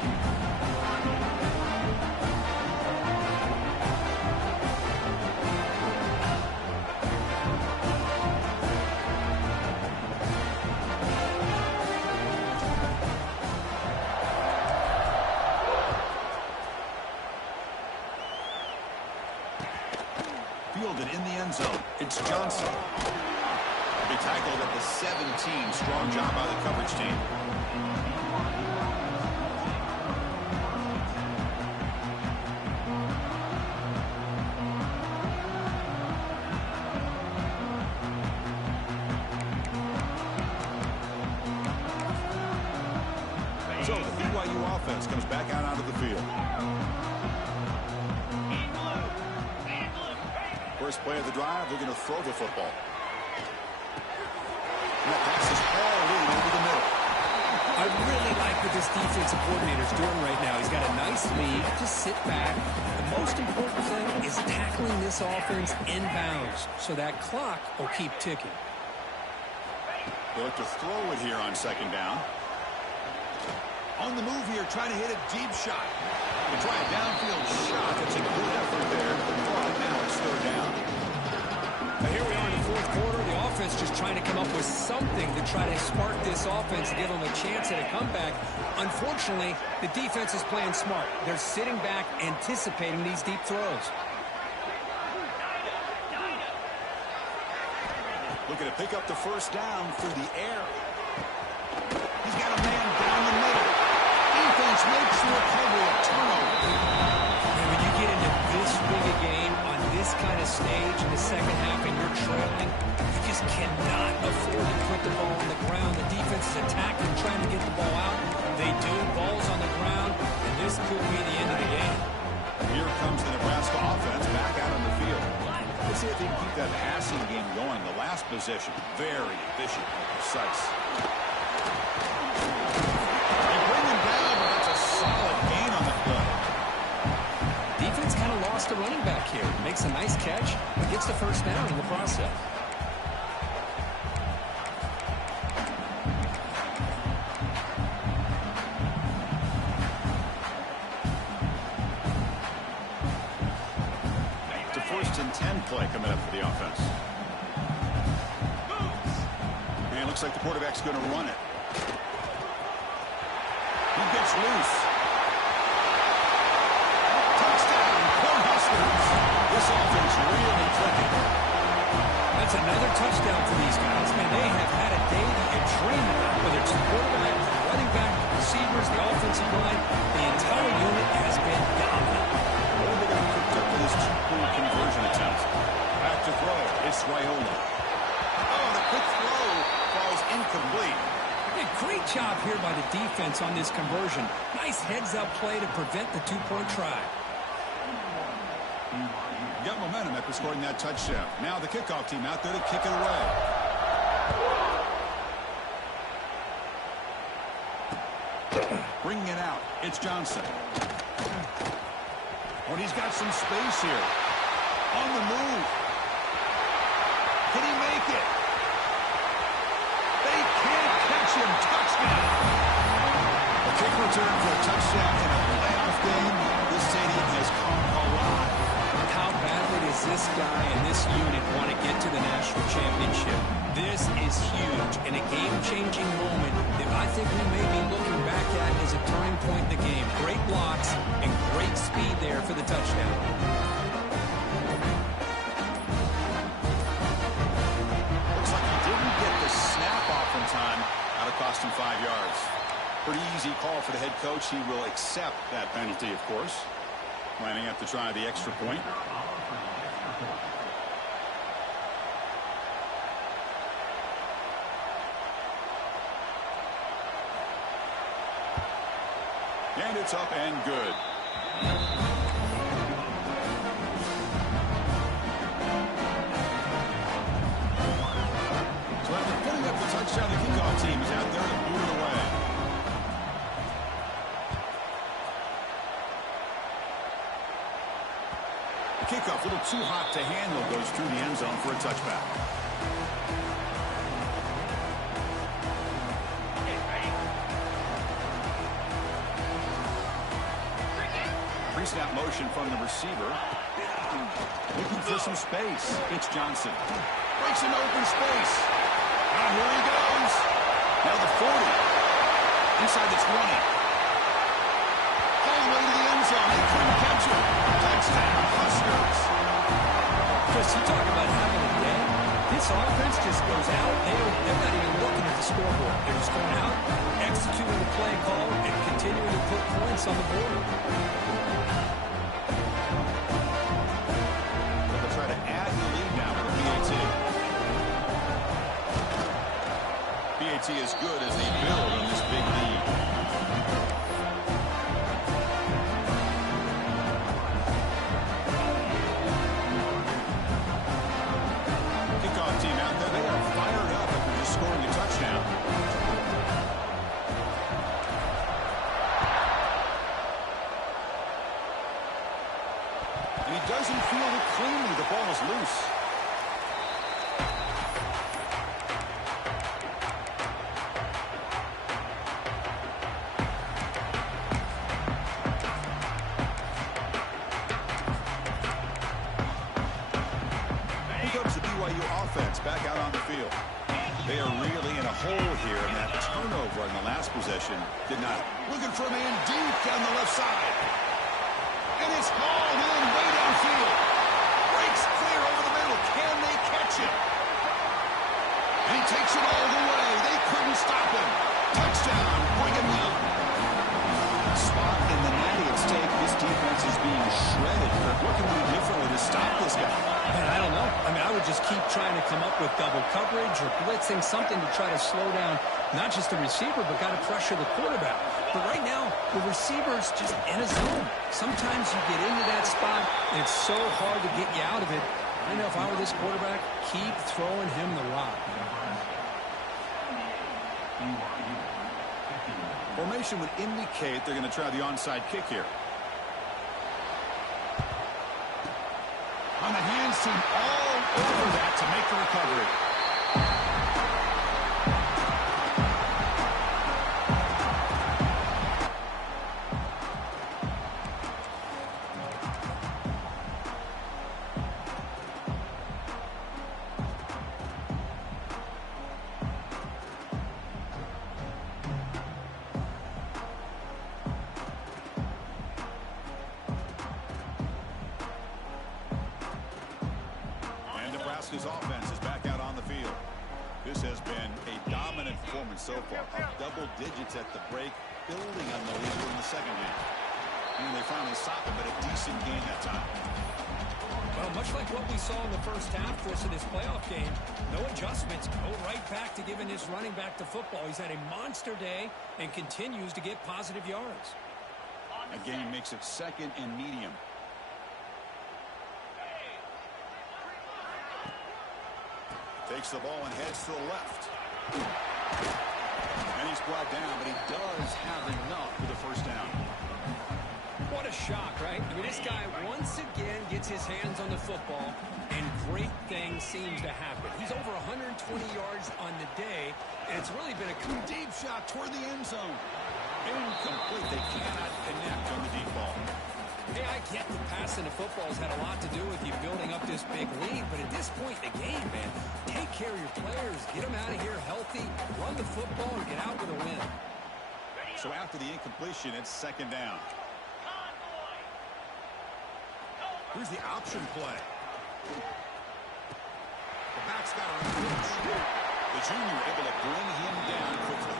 Fielded in the end zone. It's Johnson. They tackled at the 17. Strong job by the coverage team. So the BYU offense comes back out onto the field. First play of the drive, they're going to throw the football. And that pass is all leading over the middle. I really like what this defensive coordinator is doing right now. He's got a nice lead. Just sit back. The most important thing is tackling this offense inbounds so that clock will keep ticking. They look to throw it here on second down. On the move here, trying to hit a deep shot. They try a downfield shot. That's a good effort there. But now it's third down. Now here we are in the fourth quarter. The offense just trying to come up with something to try to spark this offense, give them a chance at a comeback. Unfortunately, the defense is playing smart. They're sitting back, anticipating these deep throws. Looking to pick up the first down through the air. He's got a man down the middle. Defense makes the recovery, a turnover. And when you get into this big a game on this kind of stage in the second half and you're trailing, you just cannot afford to put the ball on the ground. The defense is attacking, trying to get the ball out. They do. Ball's on the ground, and this could be the end of the game. Here comes the Nebraska offense back out on the field. Let's see if they can keep that passing game going. The last possession, very efficient and precise. They bring him down, but that's a solid gain on the play. Defense kind of lost a running back here. Makes a nice catch, but gets the first down in the process. First and 10 play coming up for the offense. And it looks like the quarterback's going to run it. He gets loose. Touchdown, Cornhuskers. This offense really clicking. That's another touchdown for these guys. Man, they have had a day that you dream about. Whether it's the quarterback, the running back, the receivers, the offensive line, the entire unit has been dominant. They got cooked up for this two-point conversion attempt. Back to throw. It's Raiola. Oh, the quick throw falls incomplete. Hey, great job here by the defense on this conversion. Nice heads-up play to prevent the two-point try. Got momentum after scoring that touchdown. Now the kickoff team out there to kick it away. Bringing it out. It's Johnson. Oh, he's got some space here. On the move. Can he make it? They can't catch him. Touchdown. A kick return for a touchdown in a playoff game. This stadium has come alive. How badly does this guy and this unit want to get to the national championship? This is huge and a game-changing moment that I think we may be looking back at as a turning point in the game. Great blocks and great speed there for the touchdown. Looks like he didn't get the snap off in time. That'll cost him 5 yards. Pretty easy call for the head coach. He will accept that penalty, of course. Lining up to try the extra point. And it's up and good. So after putting up the touchdown, the kickoff team is out there to boot it away. The kickoff, a little too hot to handle, goes through the end zone for a touchback. Pre-snap motion from the receiver. Looking for some space. It's Johnson. Breaks into open space. And here he goes. Now the 40. Inside the 20. All the way to the end zone. They couldn't catch him. Touchdown, Huskers. Chris, you talk about having a day. This offense just goes out. They're not even looking at the scoreboard. They're just going out, executing the play call, and continuing to put points on the board. They'll try to add the lead now with the PAT. PAT is good as they build on this big lead. Kickoff team out there, they are fired up after just scoring a touchdown. And he doesn't field it cleanly. The ball is loose. Here comes the BYU BYU offense back out on the field. They are really in a hole here, and that turnover on the last possession did not. Looking for a man deep down the left side. And it's hauled in way downfield. Breaks clear over the middle. Can they catch him? And he takes it all the way. They couldn't stop him. Touchdown, Brigham Young. Spot in the natty at stake. This defense is being shredded. What can we do differently to stop this guy? Man, I don't know. I mean, I would just keep trying to come up with double coverage or blitzing, something to try to slow down not just the receiver, but got to pressure the quarterback. But right now, the receiver's just in a zone. Sometimes you get into that spot, and it's so hard to get you out of it. I know if I were this quarterback, keep throwing him the rock. Formation would indicate they're going to try the onside kick here. On the hands team all over that to make the recovery. Nebraska's offense is back out on the field. This has been a dominant performance so far. Up double digits at the break, building on the lead in the second half. And they finally stopped him, but a decent game that time. Well, much like what we saw in the first half course of this playoff game, no adjustments. Go right back to giving his running back to football. He's had a monster day and continues to get positive yards. That game makes it second and medium. Takes the ball and heads to the left. And he's brought down, but he does have enough for the first down. What a shock, right? I mean, this guy once again gets his hands on the football, and great things seems to happen. He's over 120 yards on the day, and it's really been a deep shot toward the end zone. Incomplete. They cannot connect on the deep ball. Hey, I get the passing the football has had a lot to do with you building up this big lead, but at this point in the game, man, take care of your players, get them out of here healthy, run the football, and get out with a win. So after the incompletion, it's second down. Here's the option play. The back's got a pitch. The junior able to bring him down quickly.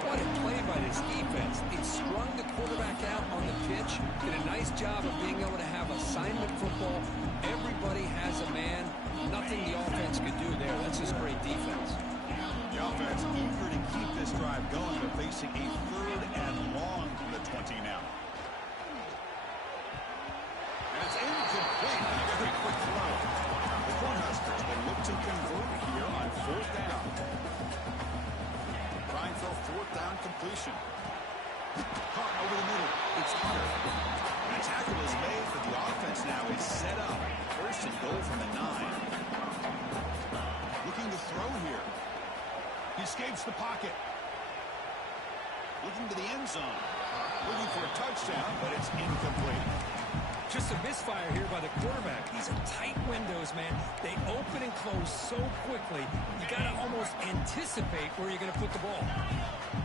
What a play by this defense. It strung the quarterback out on the pitch. Did a nice job of being able to have assignment football. Everybody has a man. Nothing the offense could do there. That's just great defense. The offense eager to keep this drive going. They're facing a third and long from the 20 now. And it's incomplete. A very quick throw. The Cornhuskers will look to convert here on fourth down. Trying for a fourth down completion. Caught over the middle. It's Hunter. And a tackle is made for the offense now. Is set up. First and goal from the 9. Looking to throw here. He escapes the pocket. Looking to the end zone. Looking for a touchdown, but it's incomplete. Just a misfire here by the quarterback. These are tight windows, man. They open and close so quickly. You got to almost anticipate where you're going to put the ball.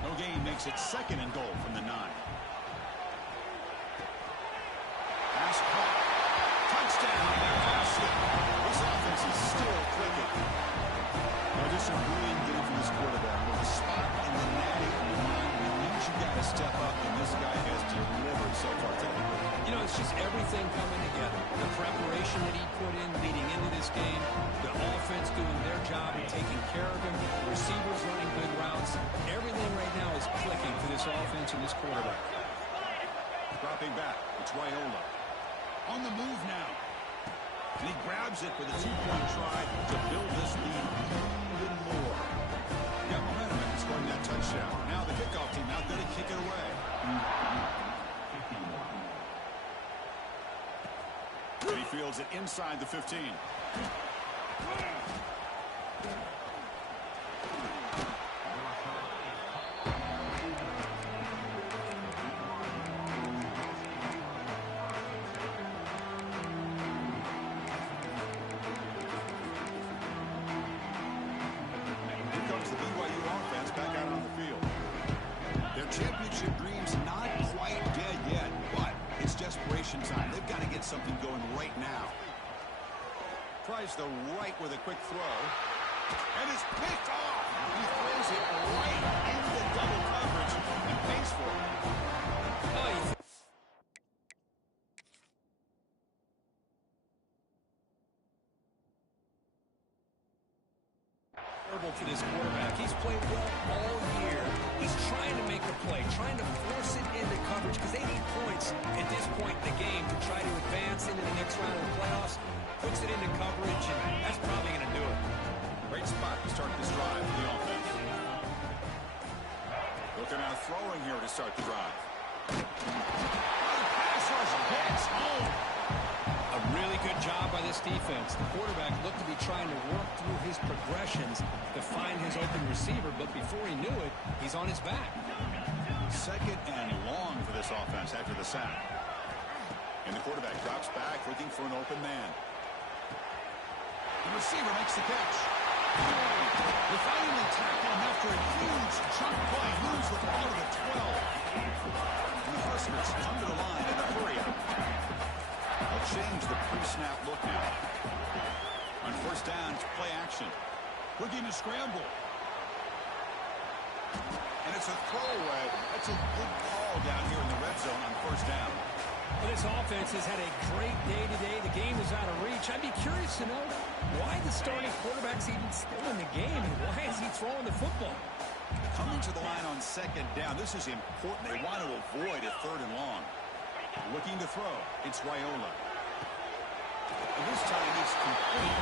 No gain makes it second and goal from the 9. Pass caught. Touchdown, Nebraska. This offense is still clicking. Now, just a brilliant game from this quarterback. With a spot in the natty on the line, we need you got to step up, and this guy has delivered so far today. You know, it's just everything coming together. The preparation that he put in leading into this game, the offense doing their job and taking care of him, the receivers running good routes. Everything right now is clicking for this offense and this quarterback. Dropping back, it's Raiola. On the move now. And he grabs it for the two-point try to build this lead even more. Got momentum after scoring that touchdown. Now the kickoff team out there to kick it away. And he fields it inside the 15. Championship dreams not quite dead yet, but it's desperation time. They've got to get something going right now. Tries the right with a quick throw. And it's picked off. He throws it right into double coverage and pays for it. For this quarterback. He's played well all year. He's trying to make a play, trying to force it into coverage because they need points at this point in the game to try to advance into the next round of the playoffs. Puts it into coverage, and that's probably going to do it. Great spot to start this drive for the offense. Looking out throwing here to start the drive. Pass rush gets home. A really good job by this defense. The quarterback looked to be trying to work through his progressions to find his open receiver, but before he knew it, he's on his back. Second and long for this offense after the sack. And the quarterback drops back looking for an open man. The receiver makes the catch. They finally tackle him after a huge chunk play. Moves the ball to the 12. And the Huskers come to the line in a hurry up. They'll change the pre-snap look now. On first down, it's play action. Looking to scramble. And it's a throwaway. That's a good call down here in the red zone on first down. Well, this offense has had a great day today. The game is out of reach. I'd be curious to know why the starting quarterback's even still in the game and why is he throwing the football? Coming to the line on second down. This is important. They want to avoid a third and long. Looking to throw. It's Raiola. And this time it's complete.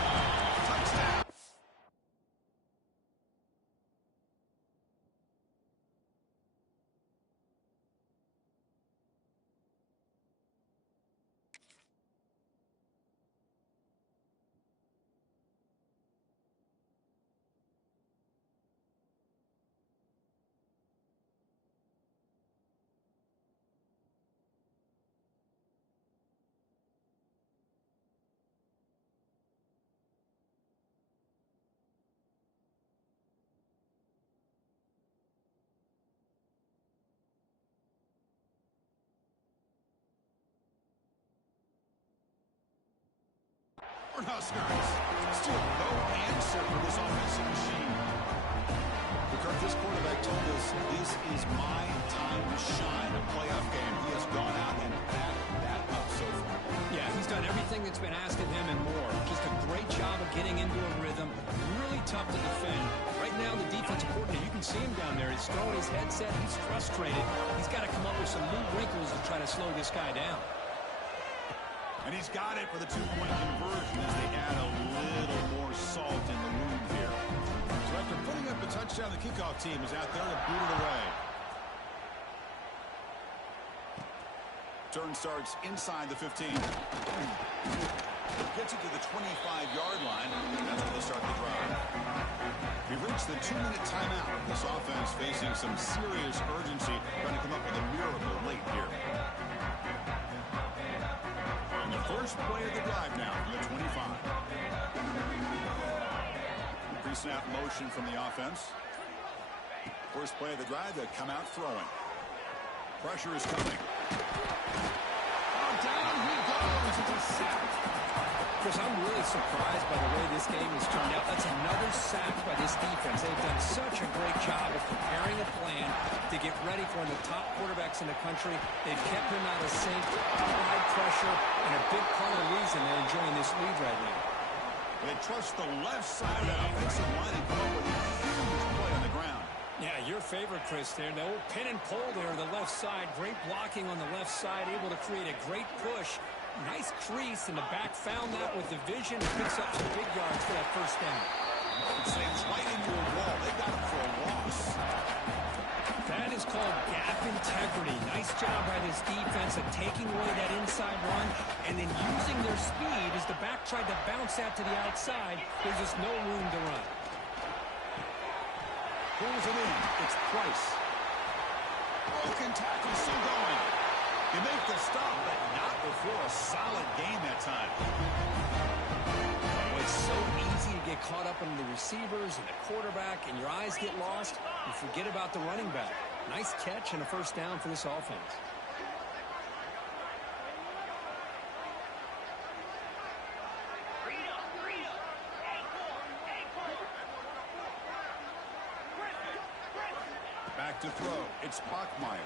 Touchdown. Huskers. Still no answer for this offensive machine. Because this quarterback told us this is my time to shine. A playoff game. He has gone out and backed that up so far. Yeah, he's done everything that's been asked of him and more. Just a great job of getting into a rhythm. Really tough to defend. Right now, the defensive coordinator, you can see him down there. He's throwing his headset. He's frustrated. He's got to come up with some new wrinkles to try to slow this guy down. And he's got it for the two-point conversion as they add a little more salt in the wound here. So after putting up a touchdown, the kickoff team is out there to boot it away. Turn starts inside the 15. Gets it to the 25-yard line. That's where they start the drive. We've reached the 2-minute timeout. This offense facing some serious urgency, trying to come up with a miracle late here. First play of the drive now from the 25. Pre-snap motion from the offense. First play of the drive, they come out throwing. Pressure is coming. Oh, down he goes. It's a sack. Chris, I'm really surprised by the way this game has turned out. That's another sack by this defense. They've done such a great job of preparing a plan to get ready for one of the top quarterbacks in the country. They've kept him out of sync, applied pressure, and a big part of the reason they're enjoying this lead right now. They trust the left side of that offensive line and come up with a huge play on the ground. Yeah, your favorite, Chris, there. The old pin and pull there on the left side. Great blocking on the left side, able to create a great push. Nice crease, and the back found that with the vision and picks up some big yards for that first down. It slams right into a wall. They got him for a loss. That is called gap integrity. Nice job by this defense of taking away that inside run and then using their speed as the back tried to bounce that to the outside. There's just no room to run. Pulls it in. It's Price. Broken tackle still going. You make the stop, but not before a solid game that time. Oh, it's so easy to get caught up in the receivers and the quarterback, and your eyes get lost. You forget about the running back. Nice catch and a first down for this offense. Back to throw. It's Bachmeyer.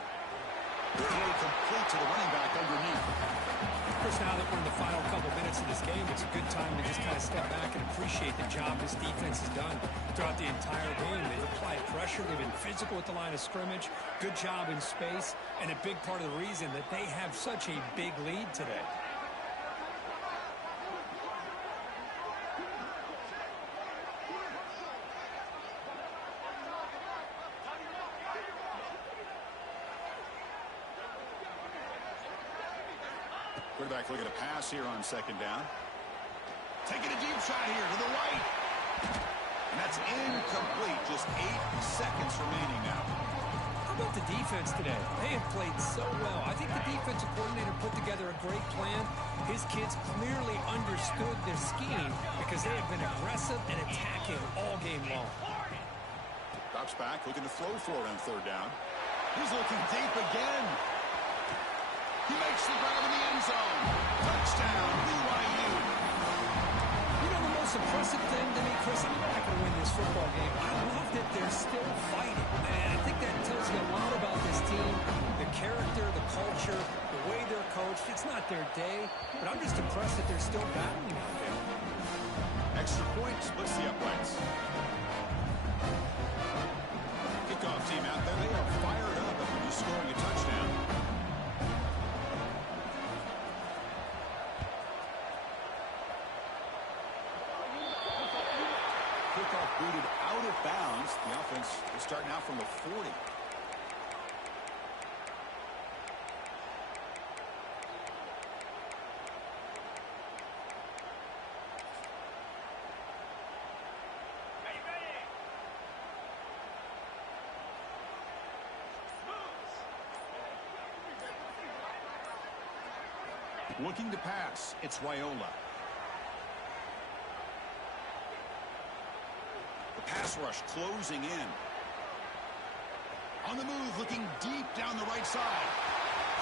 The throw complete to the running back underneath. Of course, now that we're in the final couple minutes of this game, it's a good time to just kind of step back and appreciate the job this defense has done throughout the entire game. They've applied pressure. They've been physical at the line of scrimmage. Good job in space. And a big part of the reason that they have such a big lead today. Quarterback looking to pass here on second down. Taking a deep shot here to the right. And that's incomplete. Just 8 seconds remaining now. How about the defense today? They have played so well. I think the defensive coordinator put together a great plan. His kids clearly understood their scheme because they have been aggressive and attacking all game long. Drops back, looking to throw for it on third down. He's looking deep again. He makes the grab in the end zone. Touchdown, BYU. You know, the most impressive thing to me, Chris, I'm not going to win this football game. I love that they're still fighting. And I think that tells you a lot about this team, the character, the culture, the way they're coached. It's not their day, but I'm just impressed that they're still battling out there. Extra point splits the uprights. Kickoff team out there. They are fired up after just scoring a touchdown. Kickoff booted out of bounds. The offense will start now from the 40. Looking to pass, it's Raiola. The pass rush closing in. On the move, looking deep down the right side.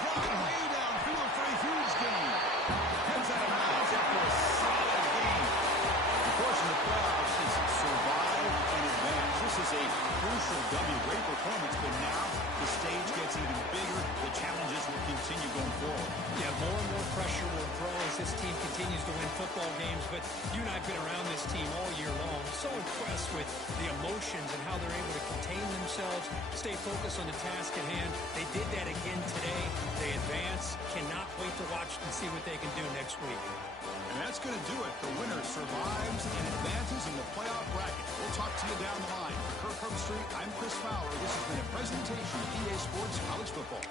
Flying way downfield for a huge gain. Comes out of bounds after a solid game. The course in the playoffs is survive and advance. This is a crucial W. Great performance, but now the stage gets even bigger. The challenges will continue going forward. Yeah, more and more pressure will grow as this team continues to win football games. But you and I have been around this team all year long. So impressed with the emotions and how they're able to contain themselves, stay focused on the task at hand. They did that again today. They advance. Cannot wait to watch and see what they can do next week. And that's going to do it. The winner survives and advances in the playoff bracket. We'll talk to you down the line. For Kirk Street, I'm Chris Fowler. This has been a presentation of EA Sports College Football.